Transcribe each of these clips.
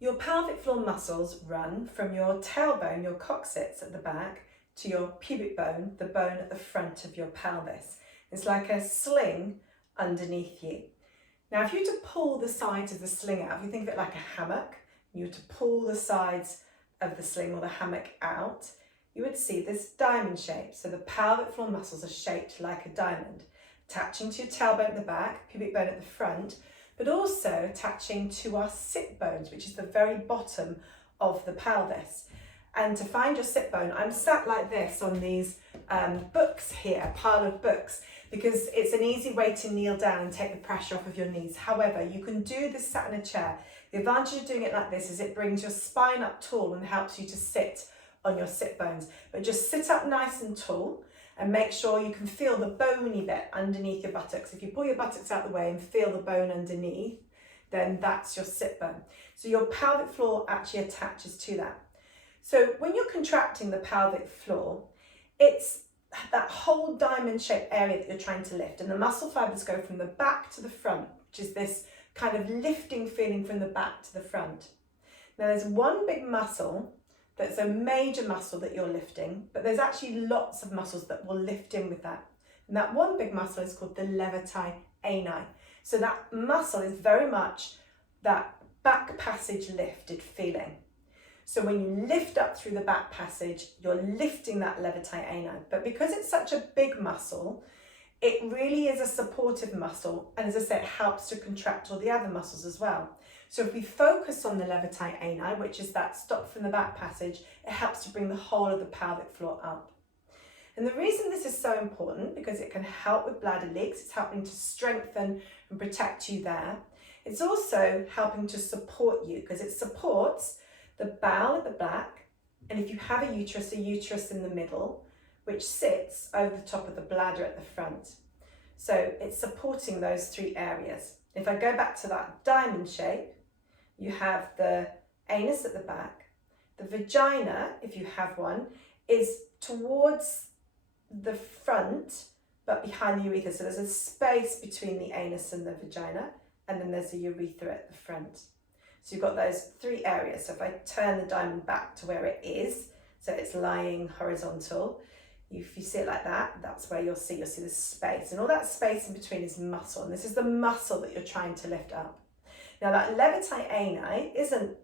Your pelvic floor muscles run from your tailbone, your coccyx at the back, to your pubic bone, the bone at the front of your pelvis. It's like a sling underneath you. Now, if you were to pull the sides of the sling out, if you think of it like a hammock, you were to pull the sides of the sling or the hammock out, you would see this diamond shape. So the pelvic floor muscles are shaped like a diamond, attaching to your tailbone at the back, pubic bone at the front, but also attaching to our sit bones, which is the very bottom of the pelvis. And to find your sit bone, I'm sat like this on these books here, a pile of books, because it's an easy way to kneel down and take the pressure off of your knees. However, you can do this sat in a chair. The advantage of doing it like this is it brings your spine up tall and helps you to sit on your sit bones. But just sit up nice and tall and make sure you can feel the bony bit underneath your buttocks. If you pull your buttocks out of the way and feel the bone underneath, then that's your sit bone. So your pelvic floor actually attaches to that. So when you're contracting the pelvic floor, it's that whole diamond shaped area that you're trying to lift, and the muscle fibers go from the back to the front, which is this kind of lifting feeling from the back to the front. Now there's one big muscle that's a major muscle that you're lifting, but there's actually lots of muscles that will lift in with that. And that one big muscle is called the levator ani. So that muscle is very much that back passage lifted feeling. So when you lift up through the back passage, you're lifting that levator ani. But because it's such a big muscle, it really is a supportive muscle. And as I said, it helps to contract all the other muscles as well. So if we focus on the levator ani, which is that stop from the back passage, it helps to bring the whole of the pelvic floor up. And the reason this is so important, because it can help with bladder leaks, it's helping to strengthen and protect you there. It's also helping to support you, because it supports the bowel at the back, and if you have a uterus in the middle, which sits over the top of the bladder at the front. So it's supporting those three areas. If I go back to that diamond shape, you have the anus at the back. The vagina, if you have one, is towards the front, but behind the urethra. So there's a space between the anus and the vagina, and then there's a urethra at the front. So you've got those three areas. So if I turn the diamond back to where it is, so it's lying horizontal, if you see it like that, that's where you'll see this space. And all that space in between is muscle. And this is the muscle that you're trying to lift up. Now that levator ani isn't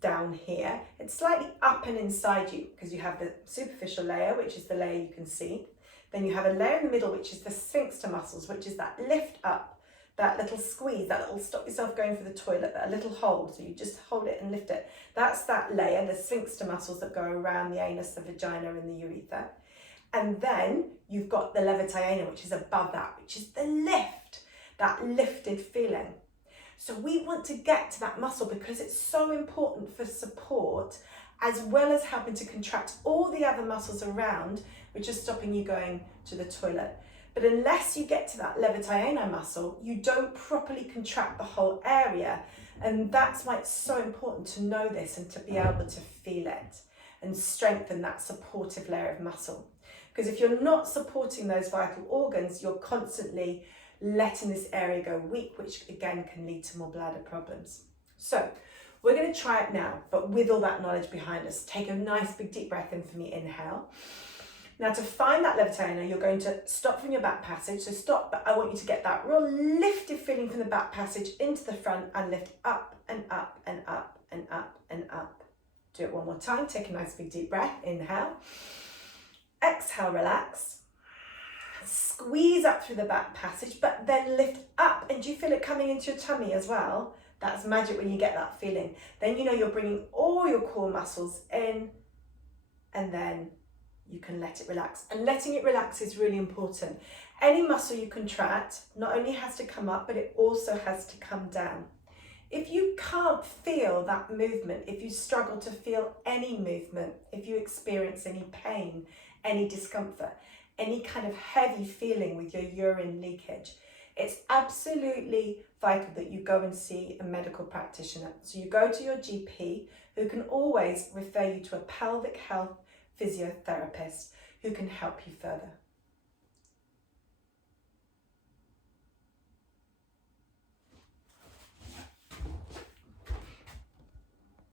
down here, it's slightly up and inside you, because you have the superficial layer, which is the layer you can see. Then you have a layer in the middle, which is the sphincter muscles, which is that lift up, that little squeeze, that little stop yourself going for the toilet, that little hold. So you just hold it and lift it. That's that layer, the sphincter muscles that go around the anus, the vagina, and the urethra. And then you've got the levator ani, which is above that, which is the lift, that lifted feeling. So we want to get to that muscle because it's so important for support, as well as helping to contract all the other muscles around, which are stopping you going to the toilet. But unless you get to that levator ani muscle, you don't properly contract the whole area. And that's why it's so important to know this and to be able to feel it and strengthen that supportive layer of muscle. Because if you're not supporting those vital organs, you're constantly letting this area go weak, which again can lead to more bladder problems. So we're going to try it now, but with all that knowledge behind us. Take a nice big deep breath in for me, inhale. Now to find that levator ani, you're going to stop from your back passage. So stop, but I want you to get that real lifted feeling from the back passage into the front and lift up and up and up and up and up. Do it one more time. Take a nice big deep breath, inhale. Exhale, relax. Squeeze up through the back passage, but then lift up. And do you feel it coming into your tummy as well? That's magic when you get that feeling. Then you know you're bringing all your core muscles in, and then you can let it relax. And letting it relax is really important. Any muscle you contract not only has to come up, but it also has to come down. If you can't feel that movement, if you struggle to feel any movement, if you experience any pain, any discomfort, any kind of heavy feeling with your urine leakage, it's absolutely vital that you go and see a medical practitioner. So you go to your GP, who can always refer you to a pelvic health physiotherapist who can help you further.